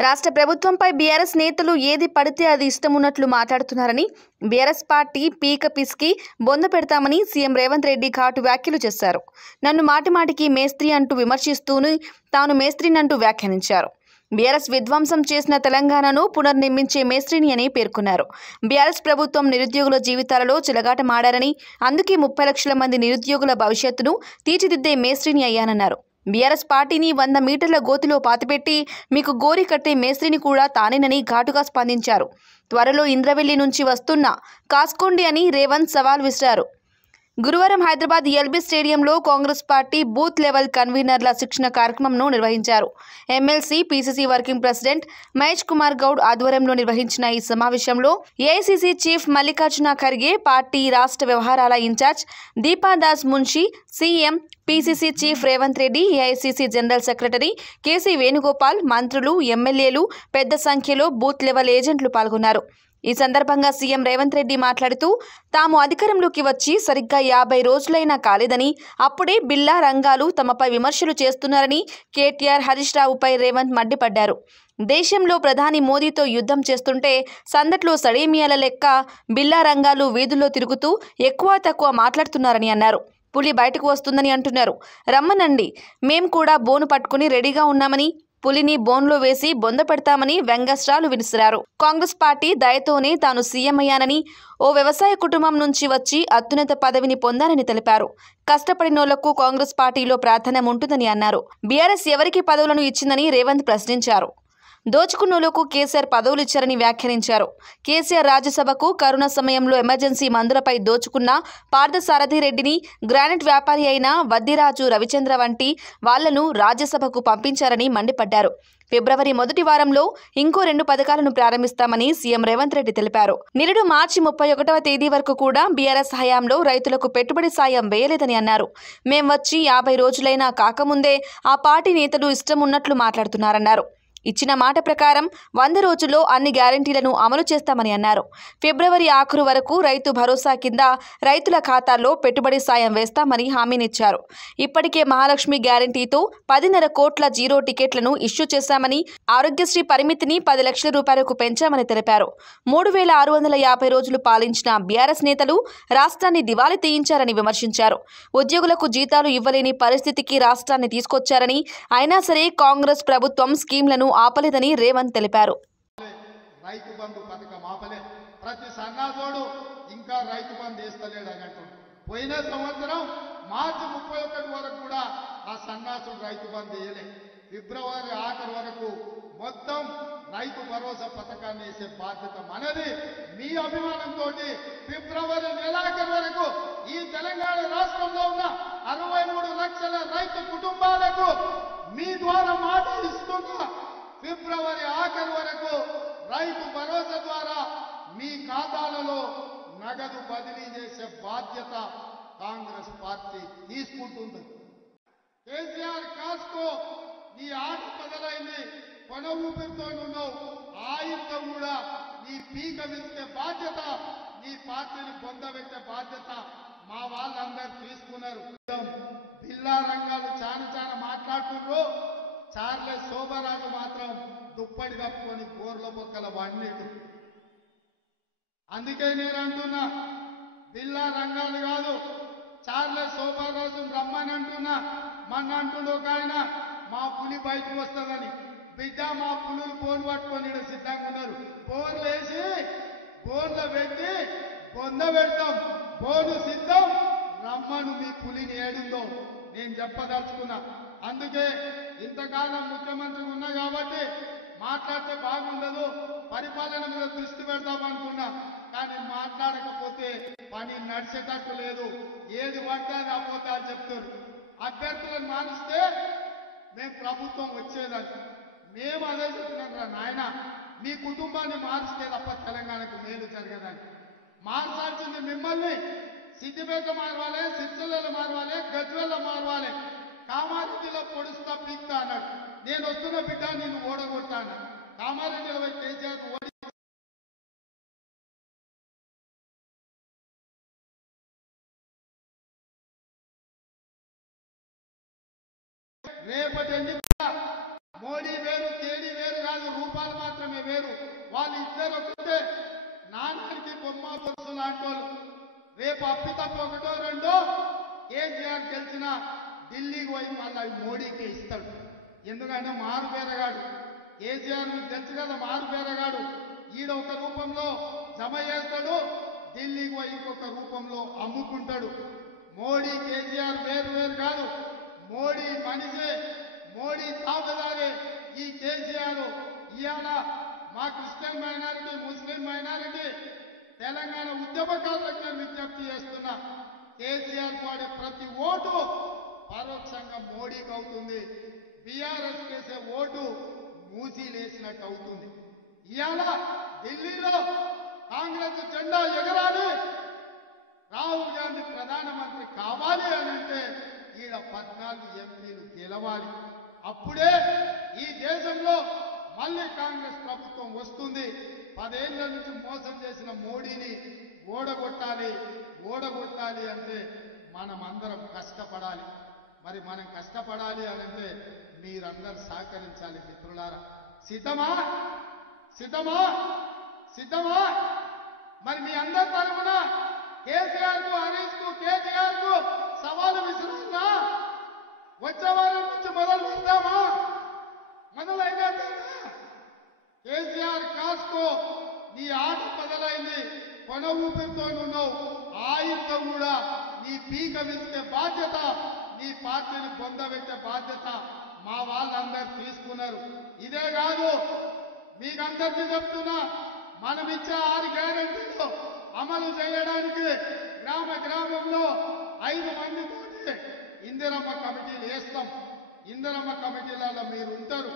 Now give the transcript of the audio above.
రాష్ట్ర ప్రభుత్వంపై బీఆర్ఎస్ నేతలు ఏది పడితే అది ఇష్టమున్నట్లు మాట్లాడుతున్నారని, బీఆర్ఎస్ పార్టీ పీక పిసికి బొంద పెడతామని సీఎం రేవంత్ రెడ్డి ఘాటు వ్యాఖ్యలు చేశారు. నన్ను మాటిమాటికి మేస్త్రి అంటూ విమర్శిస్తూనే తాను మేస్త్రినంటూ వ్యాఖ్యానించారు. బీఆర్ఎస్ విధ్వంసం చేసిన తెలంగాణను పునర్నిర్మించే మేస్త్రిని అని పేర్కొన్నారు. బీఆర్ఎస్ ప్రభుత్వం నిరుద్యోగుల జీవితాలలో చెలగాటమాడారని, అందుకే 30 లక్షల మంది నిరుద్యోగుల భవిష్యత్తును తీర్చిదిద్దే మేస్త్రిని అయ్యానన్నారు. బీఆర్ఎస్ పార్టీని 100 మీటర్ల గోతిలో పాతిపెట్టి మీకు గోరి కట్టే మేస్త్రిని కూడా తానేనని ఘాటుగా స్పందించారు. త్వరలో ఇంద్రవెల్లి నుంచి వస్తున్నా కాసుకోండి అని రేవంత్ సవాల్ విసిరారు. గురువారం హైదరాబాద్ ఎల్బీ స్టేడియంలో కాంగ్రెస్ పార్టీ బూత్ లెవెల్ కన్వీనర్ల శిక్షణ కార్యక్రమంను నిర్వహించారు. MLC PCC working president Mahesh Kumar Goud ఆధ్వర్యంలో నిర్వహించిన ఈ సమావేశంలో AICC chief Mallikarjuna Kharge, party రాష్ట్ర వ్యవహారాల in charge Deepa Das Munshi, CM PCC chief Revanth Reddy, AICC general secretary KC Venugopal, మంత్రులు, ఎమ్మెల్యేలు పెద్ద సంఖ్యలో బూత్ లెవెల్ ఏజెంట్లు పాల్గొన్నారు. ఈ సందర్భంగా సీఎం రేవంత్ రెడ్డి మాట్లాడుతూ, తాము అధికారంలోకి వచ్చి సరిగ్గా 50 రోజులైనా కాలేదని, అప్పుడే బిల్లా రంగాలు తమపై విమర్శలు చేస్తున్నారని కేటీఆర్, హరీష్ రావుపై రేవంత్ మండిపడ్డారు. దేశంలో ప్రధాని మోదీతో యుద్ధం చేస్తుంటే సందట్లో సడేమియాల లెక్క బిల్లా రంగాలు వీధుల్లో తిరుగుతూ ఎక్కువ తక్కువ మాట్లాడుతున్నారని అన్నారు. పులి బయటకు వస్తుందని అంటున్నారు. రమ్మనండి, మేం కూడా బోను పట్టుకుని రెడీగా ఉన్నామని, పులిని బోన్లో వేసి బొంద పెడతామని వ్యంగ్యాస్త్రాలు విసిరారు. కాంగ్రెస్ పార్టీ దయతోనే తాను సీఎం అయ్యానని, ఓ వ్యవసాయ కుటుంబం నుంచి వచ్చి అత్యున్నత పదవిని పొందానని తెలిపారు. కష్టపడినోళ్లకు కాంగ్రెస్ పార్టీలో ప్రాధాన్యం ఉంటుందని అన్నారు. బీఆర్ఎస్ ఎవరికి పదవులను ఇచ్చిందని రేవంత్ ప్రశ్నించారు. దోచుకున్నోళ్లకు కేసీఆర్ పదవులు ఇచ్చారని వ్యాఖ్యానించారు. కేసీఆర్ రాజ్యసభకు కరోనా సమయంలో ఎమర్జెన్సీ మందులపై దోచుకున్న పార్థసారథి రెడ్డిని, గ్రానైట్ వ్యాపారి అయిన వద్దిరాజు రవిచంద్ర వంటి వాళ్లను రాజ్యసభకు పంపించారని మండిపడ్డారు. ఫిబ్రవరి మొదటి వారంలో ఇంకో 2 పథకాలను ప్రారంభిస్తామని సీఎం రేవంత్ రెడ్డి తెలిపారు. నిరుడు మార్చి 31వ తేదీ వరకు కూడా బీఆర్ఎస్ హయాంలో రైతులకు పెట్టుబడి సాయం వేయలేదని అన్నారు. మేం వచ్చి 50 రోజులైనా కాకముందే ఆ పార్టీ నేతలు ఇష్టం ఉన్నట్లు మాట్లాడుతున్నారన్నారు. ఇచ్చిన మాట ప్రకారం 100 రోజుల్లో అన్ని గ్యారంటీలను అమలు చేస్తామని అన్నారు. ఫిబ్రవరి ఆఖరు వరకు రైతు భరోసా కింద రైతుల ఖాతాల్లో పెట్టుబడి సాయం వేస్తామని హామీనిచ్చారు. ఇప్పటికే మహాలక్ష్మి గ్యారంటీతో 10.5 కోట్ల జీరో టికెట్లను ఇష్యూ చేశామని, ఆరోగ్యశ్రీ పరిమితిని 10 లక్షల రూపాయలకు పెంచామని తెలిపారు. 3650 రోజులు పాలించిన బీఆర్ఎస్ నేతలు రాష్ట్రాన్ని దివాళీ తీయించారని విమర్శించారు. ఉద్యోగులకు జీతాలు ఇవ్వలేని పరిస్థితికి రాష్ట్రాన్ని తీసుకొచ్చారని, అయినా సరే కాంగ్రెస్ ప్రభుత్వం స్కీమ్లను ఆపలేదని రేవంత్ తెలిపారు. రైతు బంధు పథకం ఆపలే, ప్రతి సన్నాజోడు ఇంకా రైతు బంధు వేస్తలేడు అని అంటాడు. పోయిన సంవత్సరం మార్చి 31 వరకు కూడా ఆ సన్నాసుడు రైతు బంధు వేయలే. ఫిబ్రవరి ఆఖరు వరకు మొత్తం రైతు భరోసా పథకాన్ని వేసే బాధ్యత మనది. మీ అభిమానంతో ఫిబ్రవరి నెలాఖరు వరకు ఈ తెలంగాణ రాష్ట్రంలో ఉన్న 63 లక్షల రైతు కుటుంబాలకు మీ ద్వారా మాట ఇస్తున్నా, ఫిబ్రవరి ఆఖరు వరకు రైతు భరోసా ద్వారా మీ ఖాతాలలో నగదు బదిలీ చేసే బాధ్యత కాంగ్రెస్ పార్టీ తీసుకుంటుంది. కేసీఆర్ కాస్కో నీ ఆట బదలైంది, కొన ఊపిరితో ఉన్నావు, ఆయుధం కూడా నీ పీక విసికే బాధ్యత, నీ పార్టీని పొందబెట్టే బాధ్యత మా వాళ్ళందరూ తీసుకున్నారు. బిల్లా రంగాలు చాలా మాట్లాడుతున్నారు. చార్లెస్ శోభరాజు మాత్రం దుప్పటి కప్పుకొని బోర్ల బొక్కల వండిడు. అందుకే నేను అంటున్నా, బిల్లా రంగాలు కాదు, చార్లెస్ శోభరాజును రమ్మని అంటున్నా. మొన్న అంటుండు ఒక ఆయన, మా పులి బయటకు వస్తుందని. బిడ్డ, మా పులులు బోన్ పట్టుకొని సిద్ధంగా ఉన్నారు. బోర్లు వేసి బోర్లో పెట్టి బొంద పెడతాం, బోను సిద్ధం, రమ్మను మీ పులిని ఏడుందో నేను చెప్పదలుచుకున్నా. అందుకే ఇంతకాలం ముఖ్యమంత్రి ఉన్నా కాబట్టి మాట్లాడితే బాగుండదు, పరిపాలన మీద దృష్టి పెడతామనుకున్నా. కానీ మాట్లాడకపోతే పని నడిచేటట్టు లేదు. ఏది పడితే అది అపోతే అని చెప్తారు. అభ్యర్థులను మానిస్తే మేము ప్రభుత్వం వచ్చేదని మేము అదే చెప్తున్నాం. నాయన, మీ కుటుంబాన్ని మారిస్తే తప్ప తెలంగాణకు మేలు జరగదని. మార్చాల్సింది మిమ్మల్ని. సిద్దిపేట మారవాలి, సిరిసిల్లలో మారవాలి, గజ్వేల్లో మారవాలి. కామారెడ్డిలో పొడుస్తా పీక్తా అన్నాడు. నేను వస్తున్న బిడ్డ నిన్ను ఓడగొట్టా అన్నాడు. కామారెడ్డిలో పోయి కేసీఆర్ ఓడి రేపటి మోడీ వేరు, కేడీ వేరు కాదు, రేపు అప్పితప్ప ఒకటో రెండో కేసీఆర్ గెలిచిన ఢిల్లీకి పోయి మళ్ళీ అవి మోడీకే ఇస్తాడు. ఎందుకంటే మారు పేరగాడు కేసీఆర్, మీకు తెలుసు కదా, మారు పేరగాడు. ఈడ ఒక రూపంలో జమ చేస్తాడు, ఢిల్లీకి పోయి ఇంకొక రూపంలో అమ్ముకుంటాడు. మోడీ కేసీఆర్ వేరు వేరు కాదు, మోడీ మనిషే, మోడీ తాబేదారే. ఈ కేసీఆర్ ఇవాళ మా క్రిస్టియన్ మైనారిటీ, ముస్లిం మైనారిటీ, తెలంగాణ ఉద్యమకారులకు నేను విజ్ఞప్తి చేస్తున్నా, కేసీఆర్ వాడే ప్రతి ఓటు పరోక్షంగా మోడీకి అవుతుంది. బీఆర్ఎస్ కేసే ఓటు మూసీలేసినట్టు అవుతుంది. ఇవాళ ఢిల్లీలో కాంగ్రెస్ జెండా ఎగరాలి, రాహుల్ గాంధీ ప్రధానమంత్రి కావాలి అని అంటే ఈడ 14 ఎంపీలు గెలవాలి. అప్పుడే ఈ దేశంలో మళ్ళీ కాంగ్రెస్ ప్రభుత్వం వస్తుంది. 10 ఏళ్ల నుంచి మోసం చేసిన మోడీని ఓడగొట్టాలి. ఓడగొట్టాలి అంటే మనం అందరం కష్టపడాలి. మరి మనం కష్టపడాలి అని అంటే మీరందరూ సహకరించాలి. మిత్రులారా, సిద్ధమా సిద్ధమా సిద్ధమా? మరి మీ అందరి తరఫున కేసీఆర్ కు, హరీష్ కు, కేటీఆర్ కు సవాలు విసురుతున్నా. వచ్చే వారం నుంచి మొదలు పెడతామా? మొదలైనా కేసీఆర్ కాస్కో నీ ఆట మొదలైంది. కొన ఊపిరితో ఉన్నావు. ఆయుధం కూడా నీ పీక విసికే బాధ్యత, నీ పార్టీని పొందబెట్టే బాధ్యత మా వాళ్ళందరూ తీసుకున్నారు. ఇదే కాదు, మీకందరికీ చెప్తున్నా, మనం ఇచ్చే 6 గ్యారెంటీలు అమలు చేయడానికి గ్రామ గ్రామంలో 5 మందితోటి ఇందిరమ్మ కమిటీలు వేస్తాం. ఇందిరమ్మ కమిటీలలో మీరు ఉంటారు.